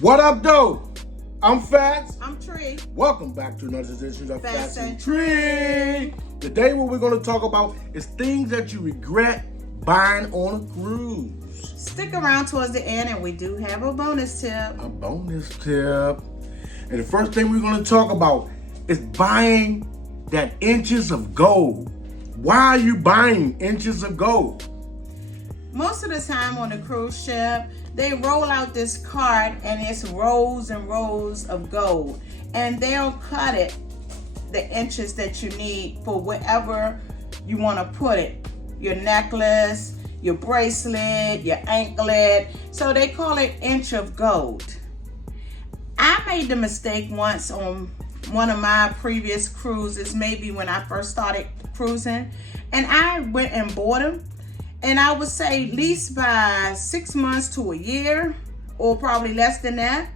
What up, though? I'm Fats. I'm Tree. Welcome back to another edition of Fats Fats and and Tree. Today, what we're going to talk about is things that you regret buying on a cruise. Stick around towards the end, and we do have a bonus tip. A bonus tip. And the first thing we're going to talk about is buying that inches of gold. Why are you buying inches of gold? Most of the time on a cruise ship, they roll out this cart and it's rows and rows of gold. And they'll cut it, the inches that you need for whatever you want to put it. Your necklace, your bracelet, your anklet. So they call it inch of gold. I made the mistake once on one of my previous cruises, maybe when I first started cruising, and I went and bought them. And I would say at least by 6 months to a year, or probably less than that,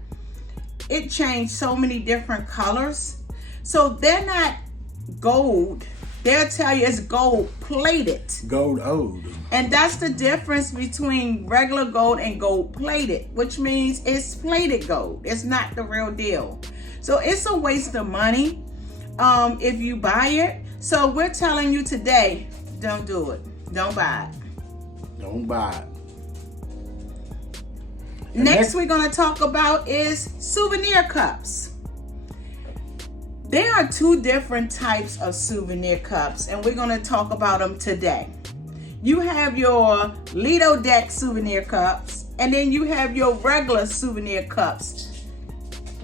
it changed so many different colors. So they're not gold. They'll tell you it's gold plated. Gold owed. And that's the difference between regular gold and gold plated, which means it's plated gold. It's not the real deal. So it's a waste of money if you buy it. So we're telling you today, don't do it. Don't buy it. Don't buy it. Next we're going to talk about is souvenir cups. There are two different types of souvenir cups, and we're going to talk about them today. You have your Lido deck souvenir cups, and then you have your regular souvenir cups.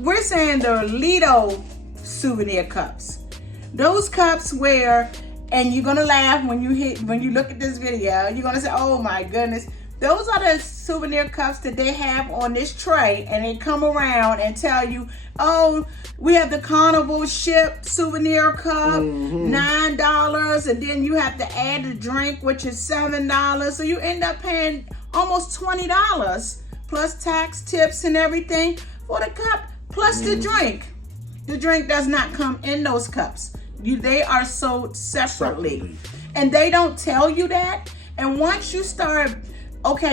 We're saying the Lido souvenir cups. Those cups where, and you're gonna laugh when you look at this video, you're gonna say, oh my goodness. Those are the souvenir cups that they have on this tray, and they come around and tell you, oh, we have the carnival ship souvenir cup, $9, and then you have to add the drink, which is $7. So you end up paying almost $20 plus tax, tips, and everything for the cup, plus the drink. The drink does not come in those cups. They are sold separately. And they don't tell you that. And once you start,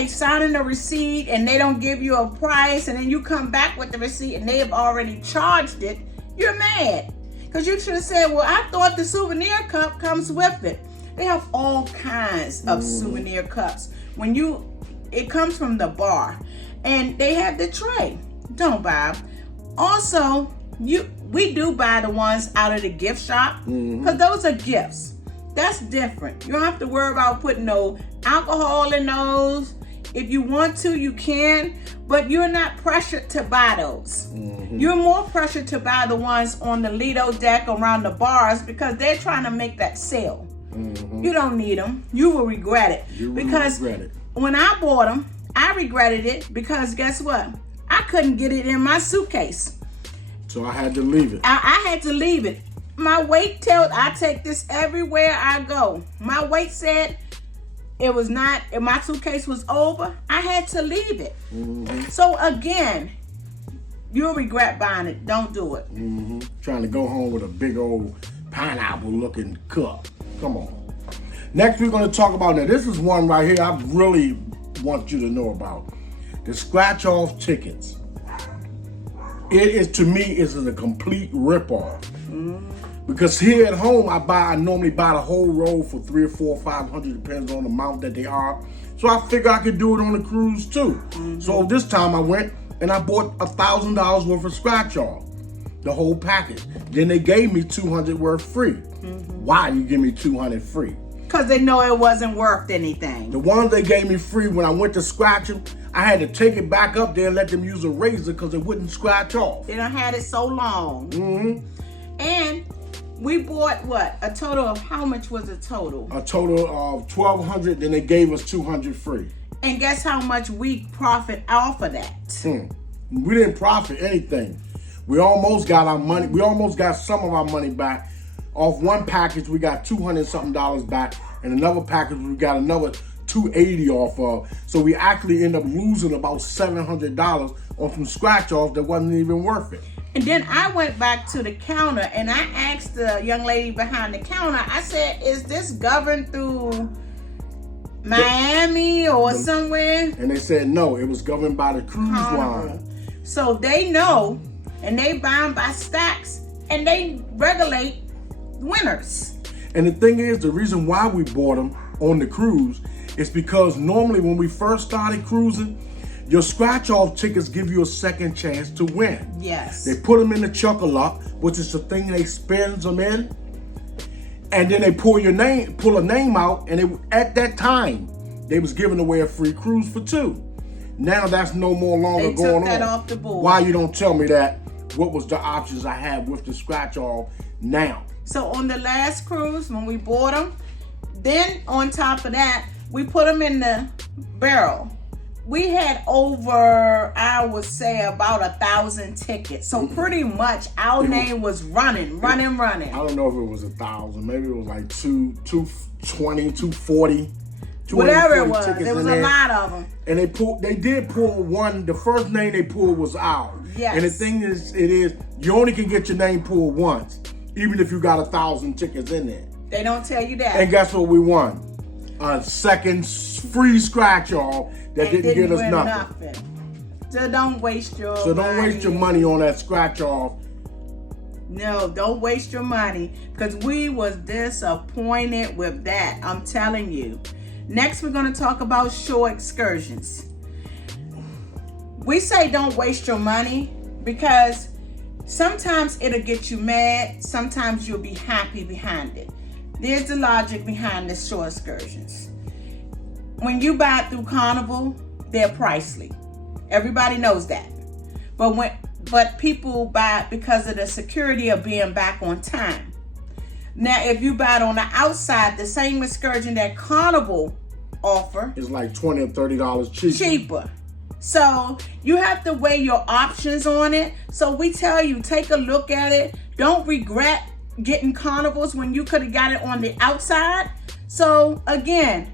signing a receipt and they don't give you a price, and then you come back with the receipt and they have already charged it, you're mad. Because you should have said, well, I thought the souvenir cup comes with it. They have all kinds of souvenir cups. It comes from the bar. And they have the tray. Don't buy them. Also, we do buy the ones out of the gift shop, because those are gifts. That's different. You don't have to worry about putting no alcohol in those. If you want to, you can, but you're not pressured to buy those. You're more pressured to buy the ones on the Lido deck around the bars, because they're trying to make that sale. You don't need them. You will regret it. When I bought them, I regretted it because guess what? I couldn't get it in my suitcase. So I had to leave it. I had to leave it. My weight I take this everywhere I go. My weight said it was not, if my suitcase was over, I had to leave it. So again, you'll regret buying it. Don't do it. Trying to go home with a big old pineapple looking cup. Come on. Next we're going to talk about, now this is one right here I really want you to know about. The scratch off tickets. It is, to me, is a complete ripoff. Because here at home, I normally buy the whole roll for $300 or $400 or $500, depends on the amount that they are. So I figure I could do it on the cruise too. So this time I went and I bought $1,000 worth of scratch off, the whole package. Then they gave me $200 worth free. Why you give me $200 free? Because they know it wasn't worth anything. The ones they gave me free, when I went to scratch them, I had to take it back up there and let them use a razor because it wouldn't scratch off. They done had it so long. And we bought what? A total of, how much was a total? A total of $1,200, then they gave us $200 free. And guess how much we profit off of that? We didn't profit anything. We almost got our money. We almost got some of our money back. Off one package, we got $200 something back, and another package we got another $280 off of. So we actually end up losing about $700 on some scratch offs that wasn't even worth it. And then I went back to the counter and I asked the young lady behind the counter, I said, is this governed through Miami or somewhere? And they said no, it was governed by the cruise line. So they know, and they buy them by stacks, and they regulate winners. And the thing is, the reason why we bought them on the cruise is because normally when we first started cruising, your scratch-off tickets give you a second chance to win. Yes. They put them in the chuck-a-luck, which is the thing they spins them in, and then they pull a name out, and at that time, they was giving away a free cruise for 2. Now that's no more longer going on. They took that off the board. Why you don't tell me that? What was the options I had with the scratch-off now? So on the last cruise, when we bought them, then on top of that, we put them in the barrel. We had over, I would say, about 1,000 tickets. So pretty much our name was running. I don't know if it was 1,000. Maybe it was like 220, 240. Whatever it was. There was a lot of them. And they did pull one. The first name they pulled was ours. Yes. And the thing is, you only can get your name pulled once, even if you got 1,000 tickets in there. They don't tell you that. And guess what we won? A second free scratch off that didn't get us nothing. So don't waste your money. So don't waste your money on that scratch off. No, don't waste your money, because we was disappointed with that. I'm telling you. Next, we're going to talk about shore excursions. We say don't waste your money because sometimes it'll get you mad. Sometimes you'll be happy behind it. There's the logic behind the shore excursions. When you buy it through Carnival, they're pricey. Everybody knows that. But people buy it because of the security of being back on time. Now, if you buy it on the outside, the same excursion that Carnival offer is like $20 or $30 cheaper. So you have to weigh your options on it. So we tell you, take a look at it. Don't regret getting Carnivals when you could have got it on the outside. So again,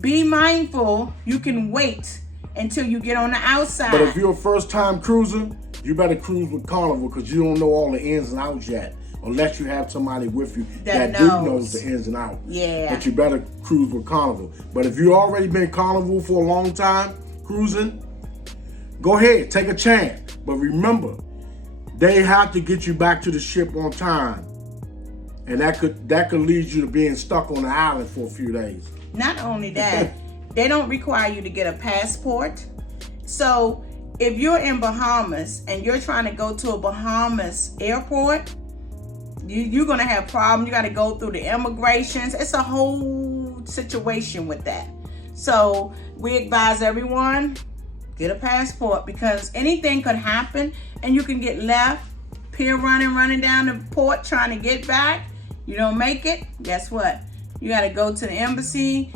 be mindful. You can wait until you get on the outside. But if you're a first-time cruiser, you better cruise with Carnival because you don't know all the ins and outs yet. Unless you have somebody with you that knows the ins and outs. Yeah. But you better cruise with Carnival. But if you already been Carnival for a long time cruising, go ahead, take a chance. But remember, they have to get you back to the ship on time. And that could lead you to being stuck on the island for a few days. Not only that, they don't require you to get a passport. So if you're in Bahamas and you're trying to go to a Bahamas airport, you're going to have problems. You got to go through the immigrations. It's a whole situation with that. So we advise everyone, get a passport because anything could happen and you can get left, pier running down the port trying to get back. You don't make it, guess what? You got to go to the embassy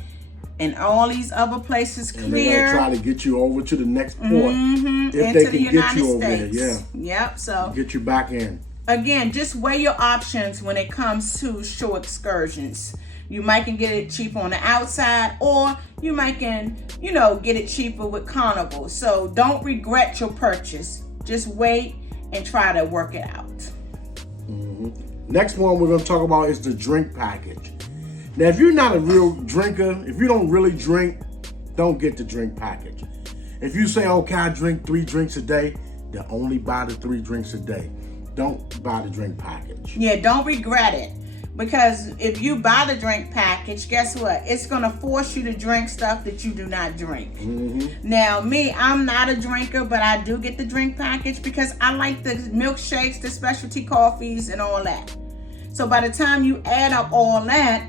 and all these other places clear. And they try to get you over to the next port. If into they can the get United you over States. there, yeah. Yep, so. Get you back in. Again, just weigh your options when it comes to shore excursions. You might can get it cheaper on the outside, or you might can, get it cheaper with Carnival. So don't regret your purchase. Just wait and try to work it out. Next one we're going to talk about is the drink package. Now, if you're not a real drinker, if you don't really drink, don't get the drink package. If you say, okay, I drink 3 drinks a day, then only buy the 3 drinks a day. Don't buy the drink package. Yeah, don't regret it. Because if you buy the drink package, guess what? It's going to force you to drink stuff that you do not drink. Now, I'm not a drinker, but I do get the drink package because I like the milkshakes, the specialty coffees, and all that. So by the time you add up all that,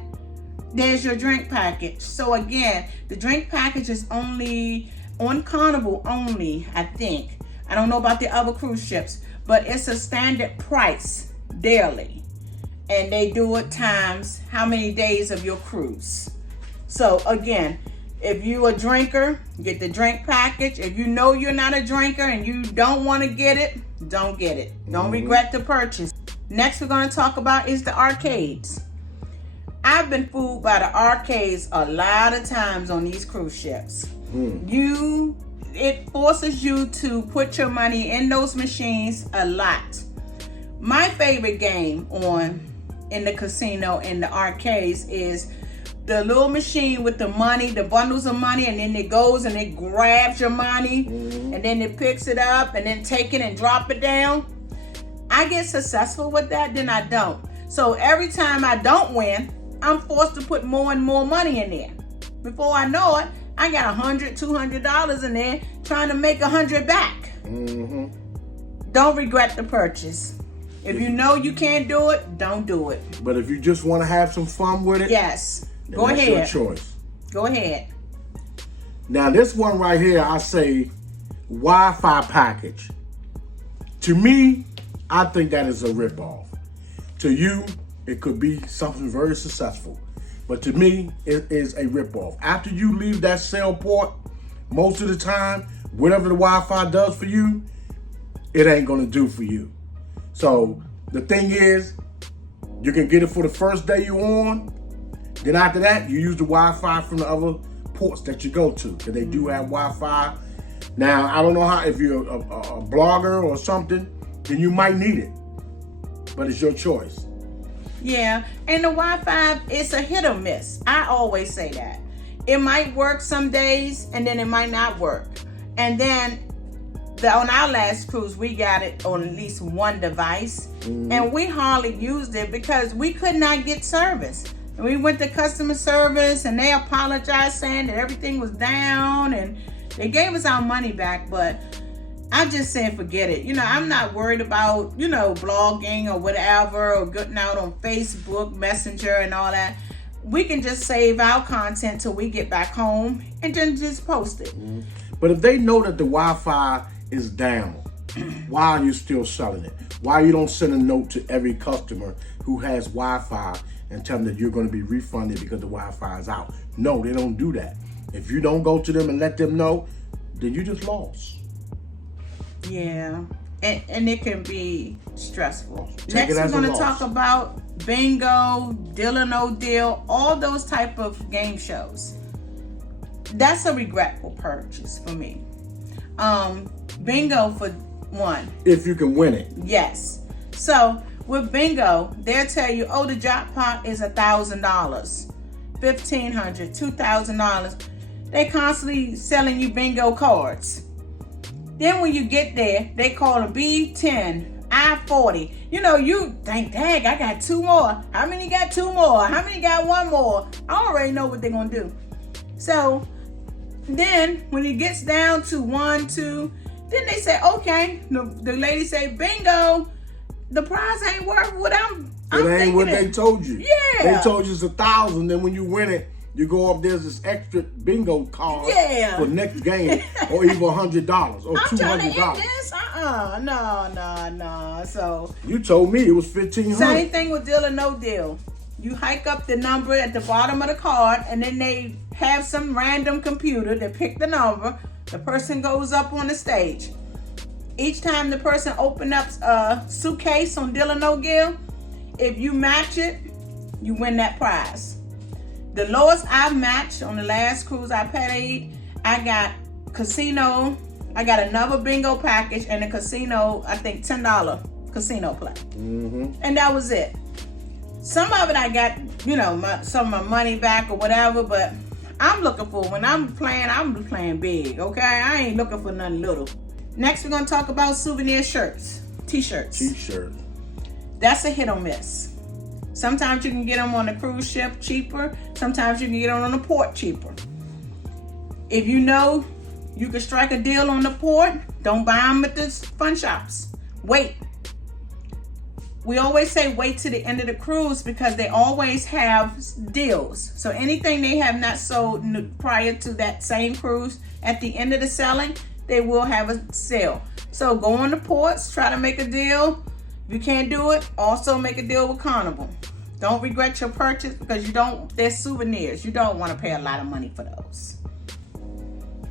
there's your drink package. So again, the drink package is only on Carnival only, I think. I don't know about the other cruise ships, but it's a standard price daily. And they do it times how many days of your cruise. So again, if you a drinker, get the drink package. If you know you're not a drinker and you don't want to get it, don't get it. Don't regret the purchase. Next we're going to talk about is the arcades. I've been fooled by the arcades a lot of times on these cruise ships. It forces you to put your money in those machines a lot. My favorite game in the casino, in the arcades, is the little machine with the money, the bundles of money, and then it goes and it grabs your money, and then it picks it up and then take it and drop it down. I get successful with that, then I don't. So every time I don't win, I'm forced to put more and more money in there. Before I know it, I got $100, $200 in there trying to make $100 back. Don't regret the purchase. If you know you can't do it, don't do it. But if you just want to have some fun with it, yes, go that's ahead. your choice. Go ahead. Now this one right here, I say Wi-Fi package. To me, I think that is a ripoff. To you, it could be something very successful. But to me, it is a ripoff. After you leave that cell port, most of the time, whatever the Wi-Fi does for you, it ain't gonna do for you. So the thing is, you can get it for the first day you're on. Then after that, you use the Wi-Fi from the other ports that you go to, because they do have Wi-Fi. Now, I don't know how, if you're a blogger or something, then you might need it, but it's your choice. Yeah, and the Wi-Fi, it's a hit or miss. I always say that. It might work some days, and then it might not work. And then on our last cruise, we got it on at least one device, and we hardly used it because we could not get service. And we went to customer service, and they apologized, saying that everything was down, and they gave us our money back, but I just said forget it. I'm not worried about, blogging or whatever, or getting out on Facebook, Messenger, and all that. We can just save our content till we get back home and then just post it. But if they know that the Wi-Fi is down, why are you still selling it? Why you don't send a note to every customer who has Wi-Fi and tell them that you're going to be refunded because the Wi-Fi is out? No, they don't do that. If you don't go to them and let them know, then you just lost. Yeah, and it can be stressful. Take Next, we're going to talk about bingo, Deal or No Deal, all those type of game shows. That's a regretful purchase for me. Bingo for one. If you can win it. Yes. So with bingo, they'll tell you, oh, the jackpot is $1,000, $1,500, $2,000. They constantly selling you bingo cards. Then when you get there, they call them B10, I-40. You think, dang, I got two more. How many got two more? How many got one more? I already know what they're going to do. So then when it gets down to 1, 2, then they say, okay, the lady say, bingo, the prize ain't worth what I'm It ain't what thinking they told you. Yeah. They told you it's $1,000. Then when you win it, you go up, there's this extra bingo card for next game, or even $100 or $200. No. So you told me it was $1,500. Same thing with Deal or No Deal. You hike up the number at the bottom of the card, and then they have some random computer that pick the number. The person goes up on the stage. Each time the person opens up a suitcase on Deal or No Deal, if you match it, you win that prize. The lowest I matched on the last cruise I paid, I got casino. I got another bingo package and a casino, I think $10 casino play. And that was it. Some of it I got, some of my money back or whatever, but I'm looking for, when I'm playing big, okay? I ain't looking for nothing little. Next, we're going to talk about souvenir shirts, t-shirts. T-shirts. That's a hit or miss. Sometimes you can get them on a cruise ship cheaper. Sometimes you can get them on the port cheaper. If you know you can strike a deal on the port, don't buy them at the fun shops. Wait. We always say wait to the end of the cruise because they always have deals. So anything they have not sold prior to that same cruise, at the end of the selling, they will have a sale. So go on the ports, try to make a deal. If you can't do it, also make a deal with Carnival. Don't regret your purchase because they're souvenirs. You don't want to pay a lot of money for those.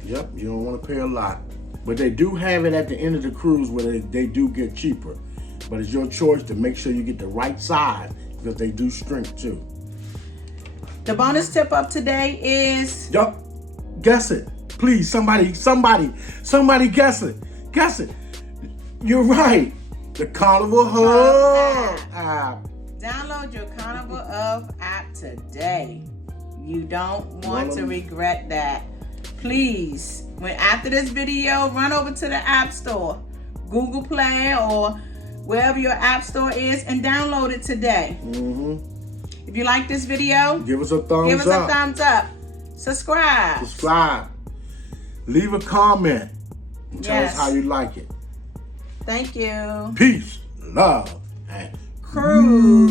Yep, you don't want to pay a lot. But they do have it at the end of the cruise where they do get cheaper. But it's your choice to make sure you get the right size because they do shrink too. The bonus tip of today is... Yup, guess it. Please, somebody guess it. Guess it. You're right. The Carnival Hub app. Download your Carnival Hub app today. You don't want to regret that. Please, after this video, run over to the App Store, Google Play, or wherever your App Store is, and download it today. If you like this video, give us a thumbs up. Subscribe. Leave a comment. And tell us how you like it. Thank you. Peace, love, and cruising.